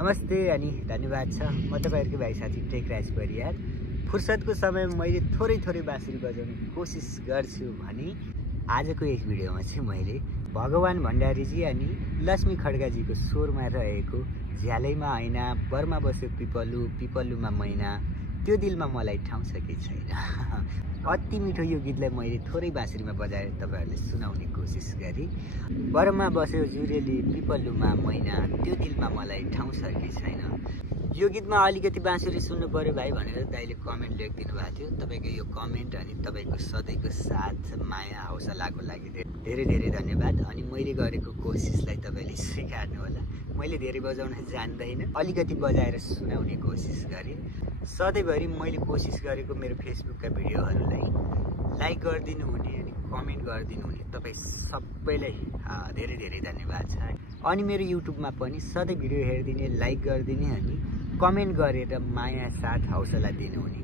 नमस्ते अनि धन्यवाद छ। म तपाईहरुको भाइ साथी टेकराज परियार। फुर्सदको समयमा मैले थोरै बाँसुरी बजाउने कोसिस गर्छु भने आजको यस भिडियोमा चाहिँ मैले भगवान भण्डारीजी अनि लक्ष्मी खड्गाजीको स्वरमा रहेको झ्यालैमा ऐना बरमा बस्यो पिपलु पिपलुमा मैना त्यो दिलमा मलाई ठाउँ छ कि छैन। अति मिठो यो गीतलाई मैले थोरै बाँसुरीमा बजाएर तपाईहरुले सुनाउने कोसिस गरे। बरमा बस्यो जुरेली पिपलुमा मैना त्यो दिलमा मलाई ठाउँ छ कि छैन। यो गीतमा अलिकति बाँसुरी सुन्नु पर्यो भाइ भनेर दाइले कमेन्ट लेखिदिनु भएको थियो। तपाईको यो कमेन्ट अनि तपाईको सधैँको साथ माया हौसलाको लागि धेरै धेरै धन्यवाद। अनि मैले गरेको कोसिसलाई तपाईले स्वीकार्नु होला। मैले धेरै बजाउन जान्दैन, अलिकति बजाएर सुनाउने कोसिस गरे। सधैँभरि मैले कोसिस गरेको मेरो फेसबुकका भिडियोहरूलाई लाइक गरिदिनु हुने अनि कमेन्ट गरिदिनु हुने तपाई सबैलाई धेरै धेरै धन्यवाद छ। अनि मेरो युट्युबमा पनि सधैँ भिडियो हेर्दिने, लाइक गरिदिने अनि कमेन्ट गरेर माया साथ हौसला दिनुहुने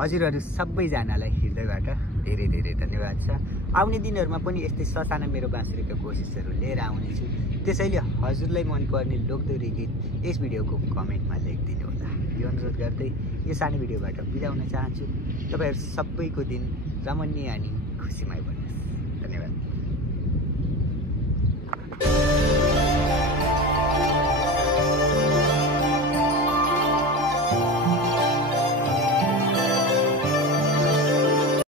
हजुरहरू सबैजनालाई हृदयबाट धेरै धेरै धन्यवाद छ। आउने दिनहरूमा पनि यस्तै ससाना मेरो बाँसुरीका कोसिसहरू लिएर आउनेछु। त्यसैले हजुरलाई मनपर्ने लोकदोरी गीत यस भिडियोको कमेन्टमा लेखिदिनु होला। यो अनुरोध गर्दै यो सानो भिडियोबाट बिदा हुन चाहन्छु। तपाईहरु सबैको दिन रमणीय अनि खुसीमय